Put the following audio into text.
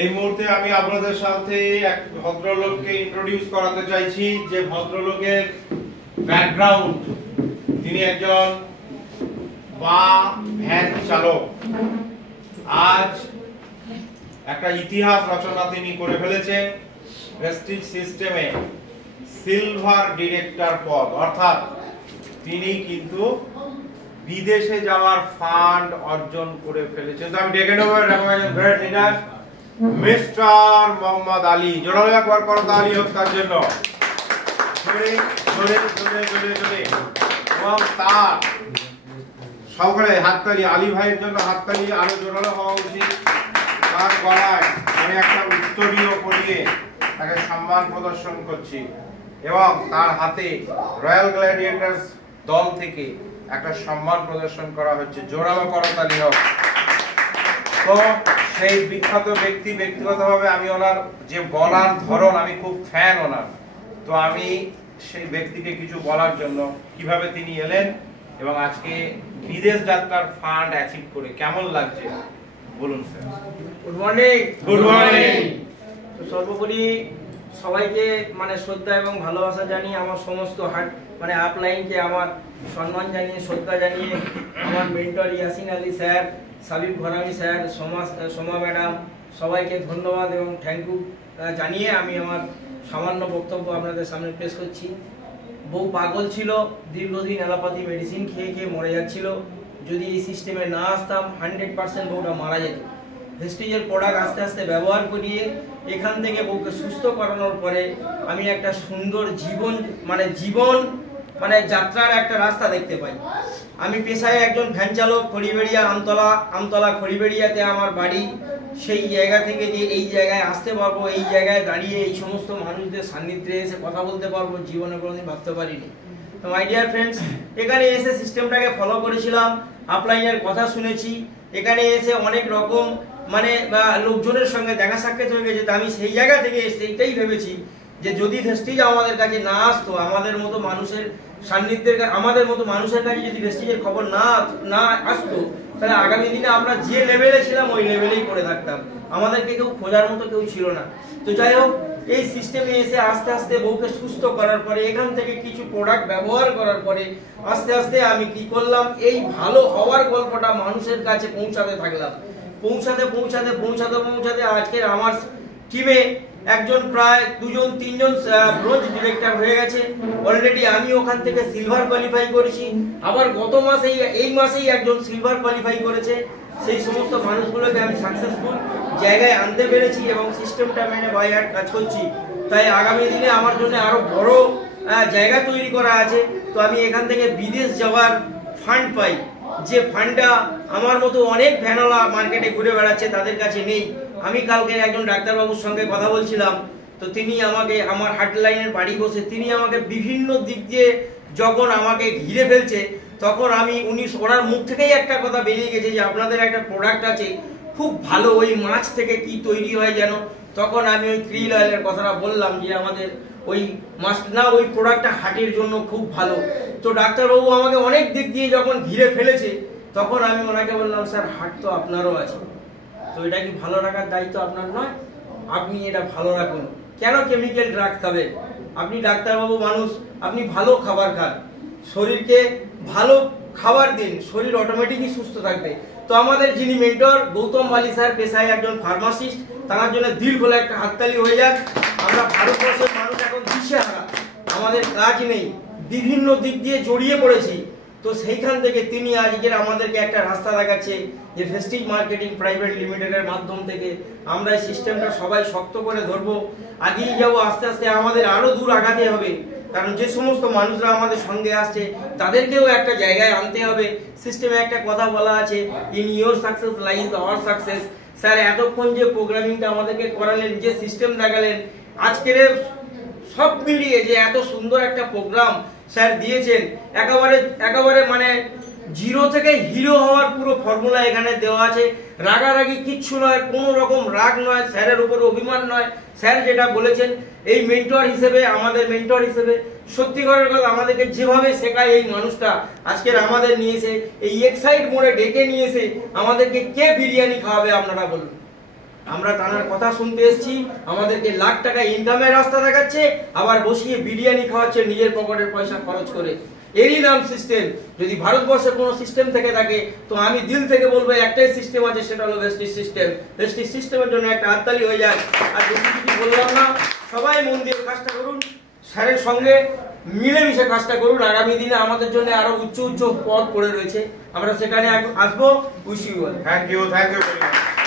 এই মুহূর্তে আমি আপনাদের সাথে এক ভদ্রলোককে ইন্ট্রোডিউস করাতে চাইছি, যে ভদ্রলোকের ব্যাকগ্রাউন্ড, তিনি একজন ভ্যান চালক। আজ একটা ইতিহাস রচনা তিনি করে ফেলেছেন। প্রেস্টিজ সিস্টেমে সিলভার ডিরেক্টর পদ, অর্থাৎ তিনি কিন্তু বিদেশে যাওয়ার ফান্ড অর্জন করে ফেলেছেন। তো আমি ডেকে নেব great leader mister Mohammad Ali. জোরে একবার করতালি হোক তার জন্য। এবং তার সকলে হাততালি, আলী ভাইয়ের জন্য হাততালি আরো জোরালো হওয়া উচিত। তার গলায় আমি একটা উত্তরীয় পরিয়ে তাকে সম্মান প্রদর্শন করছি এবং তার হাতে রয়্যাল গ্ল্যাডিয়েটার্স দল থেকে একটা সম্মান প্রদর্শন করা হচ্ছে। জোরালো করতালি হোক। তো সেই বিখ্যাত ব্যক্তি, ব্যক্তিগতভাবে আমি ওনার যে বলার ধরন, আমি খুব ফ্যান ওনার। তো আমি সেই ব্যক্তিকে কিছু বলার জন্য, কিভাবে তিনি এলেন এবং আজকে বিদেশ যাত্রার ফান্ড অ্যাচিভ করে কেমন লাগছে বলুন sir. Good morning. Good morning. সর্বোপরি সবাইকে শ্রদ্ধা এবং ভালোবাসা জানিয়ে, আমার সমস্ত আপলাইনকে আমার সম্মান জানিয়ে, শ্রদ্ধা জানিয়ে, আমার মেন্টর ইয়াসিন আলী স্যার, সাবিব ঘরামি স্যার, সোমা ম্যাডাম, সবাইকে ধন্যবাদ এবং থ্যাংক ইউ জানিয়ে আমি আমার সামান্য বক্তব্য আপনাদের সামনে পেশ করছি। বউ পাগল ছিল, দীর্ঘদিন অ্যালোপ্যাথি মেডিসিন খেয়ে খেয়ে মরে যাচ্ছিল। যদি এই সিস্টেমে না আসতাম 100% বউটা মারা যেত। ভেস্টিজের প্রোডাক্ট আস্তে আস্তে ব্যবহার করিয়ে এখান থেকে বউকে সুস্থ করানোর পরে আমি একটা সুন্দর জীবন যাত্রার একটা রাস্তা দেখতে পাই। আমি পেশায় একজন ভ্যান চালক। খড়িবেড়িয়া আমতলা খড়িবেড়িয়াতে আমার বাড়ি। সেই জায়গা থেকে যে এই জায়গায় আসতে পারবো, এই জায়গায় দাঁড়িয়ে এই সমস্ত মানুষদের সান্নিধ্যে এসে কথা বলতে পারবো, জীবনে কোনোদিন ভাবতে পারিনি। তো মাই ডিয়ার ফ্রেন্ডস, এখানে এসে সিস্টেমটাকে ফলো করেছিলাম, আপলাইনের কথা শুনেছি। এখানে এসে অনেক রকম লোকজনের সঙ্গে দেখা সাক্ষাৎ হয়ে গেছে। আমি সেই জায়গা থেকে এসে এইটাই ভেবেছি যে যদি ভেস্টিজ আমাদের কাছে না আসতো, আমাদের মতো মানুষের সান্নিধ্যের, আমাদের মতো মানুষের কাছে যদি ভেস্টিজের খবর না আসতো, তাহলে আগামী দিনে আমরা যে লেভেলে ছিলাম ওই লেভেলেই করে থাকতাম। আমাদেরকে কেউ খোঁজার মতো কেউ ছিল না। তো যাই হোক, এই সিস্টেমে এসে আস্তে আস্তে বউকে সুস্থ করার পরে, এখান থেকে কিছু প্রোডাক্ট ব্যবহার করার পরে আস্তে আস্তে আমি কি করলাম, এই ভালো হওয়ার গল্পটা মানুষের কাছে পৌঁছাতে থাকলাম। পৌঁছাতে আজকের আমার টিমে একজন প্রায় 2-3জন ব্রোঞ্জ ডিরেক্টর হয়ে গেছে অলরেডি। আমি ওখান থেকে সিলভার কোয়ালিফাই করেছি। আবার গত মাসেই, এই মাসেই একজন সিলভার কোয়ালিফাই করেছে। সেই সমস্ত মানুষগুলোকে আমি সাকসেসফুল জায়গায় আনতে পেরেছি এবং সিস্টেমটা মেনে বাই হার্ট কাজ করছি। তাই আগামী দিনে আমার জন্য আরো বড় জায়গা তৈরি করা আছে। তো আমি এখান থেকে বিদেশ যাওয়ার ফান্ড পাই, যে ফান্ডটা আমার মতো অনেক ভ্যানওয়ালা মার্কেটে ঘুরে বেড়াচ্ছে, তাদের কাছে নেই। আমি কালকে একজন ডাক্তারবাবুর সঙ্গে কথা বলছিলাম, তো তিনি আমাকে, আমার হার্টলাইনের বাড়ি বসে তিনি আমাকে বিভিন্ন দিক দিয়ে যখন আমাকে ঘিরে ফেলছে, তখন আমি ওনার মুখ থেকেই একটা কথা বেরিয়ে গেছে যে আপনাদের একটা প্রোডাক্ট আছে খুব ভালো, ওই মাছ থেকে কি তৈরি হয় যেন। তখন আমি ওই ক্রিল অয়েলের কথাটা বললাম যে আমাদের ওই মাছ না, ওই প্রোডাক্টটা হার্টের জন্য খুব ভালো। তো ডাক্তারবাবু আমাকে অনেক দিক দিয়ে যখন ঘিরে ফেলেছে, তখন আমি ওনাকে বললাম, স্যার হার্ট তো আপনারও আছে, তো এটা কি ভালো রাখার দায়িত্ব আপনার নয়? আপনি এটা ভালো রাখুন। কেন কেমিক্যাল ড্রাগ খাবেন? আপনি ডাক্তারবাবু মানুষ, আপনি ভালো খাবার খান, শরীরকে ভালো খাবার দিন, শরীর অটোমেটিকই সুস্থ থাকবে। তো আমাদের যিনি মেন্টর গৌতম বালি স্যার, পেশায় একজন ফার্মাসিস্ট, তার জন্য দীর্ঘ একটা হাততালি হয়ে যাক। আমরা ভারতবর্ষের মানুষ এখন দিশেহারা, আমাদের কাজ নেই, বিভিন্ন দিক দিয়ে জড়িয়ে পড়েছি। তো সেইখান থেকে তিনি আজকের আমাদেরকে একটা রাস্তা দেখাচ্ছে যে ভেস্টিজ মার্কেটিং প্রাইভেট লিমিটেডের মাধ্যম থেকে আমরা এই সিস্টেমটা সবাই শক্ত করে ধরবো, আগিয়ে যাবো। আস্তে আস্তে আমাদের আরো দূর আগাতে হবে, কারণ যে সমস্ত মানুষরা আমাদের সঙ্গে আসছে তাদেরকেও একটা জায়গায় আনতে হবে। সিস্টেমে একটা কথা বলা আছে, in your success lies hour success. Sir এতক্ষণ যে প্রোগ্রামিংটা আমাদেরকে করালেন, যে সিস্টেম দেখালেন, আজকের সব মিলিয়ে যে এত সুন্দর একটা প্রোগ্রাম স্যার দিয়েছেন, একেবারে জিরো থেকে হিরো হওয়ার পুরো ফর্মুলা এখানে দেওয়া আছে। রাগারাগি কিচ্ছু নয়, কোনো রকম রাগ নয়, স্যারের উপরে অভিমান নয়। স্যার যেটা বলেছেন, এই মেন্টর হিসেবে, আমাদের মেন্টর হিসেবে সত্যিকারের কথা আমাদেরকে যেভাবে শেখায় এই মানুষটা, আজকের আমাদের নিয়ে এসে এই এক্সাইট মোড়ে ডেকে নিয়ে এসে আমাদেরকে কে বিরিয়ানি খাওয়াবে আপনারা বলুন? আমরা তার কথা শুনতে এসেছি, আমাদেরকে লাখ টাকা ইনকামের রাস্তা দেখাচ্ছে, আবার বসিয়ে বিরিয়ানি খাওয়াচ্ছে নিজের পকেটের পয়সা খরচ করে। এরই নাম সিস্টেম। যদি ভারতবর্ষে কোনো সিস্টেম থেকে থাকে তো আমি দিল থেকে বলবো একটাই সিস্টেম আছে, সেটা হলো ভেস্টিজ সিস্টেম। ভেস্টিজ সিস্টেমের জন্য একটা হাততালি হয়ে যায়। আর বেশি কিছু বললাম না, সবাই মন দিয়ে কাজটা করুন, স্যারের সঙ্গে মিলেমিশে কাজটা করুন। আগামী দিনে আমাদের জন্য আরো উচ্চ উচ্চ পদ পড়ে রয়েছে, আমরা সেখানে আসবো। Wish you all. Thank you very much.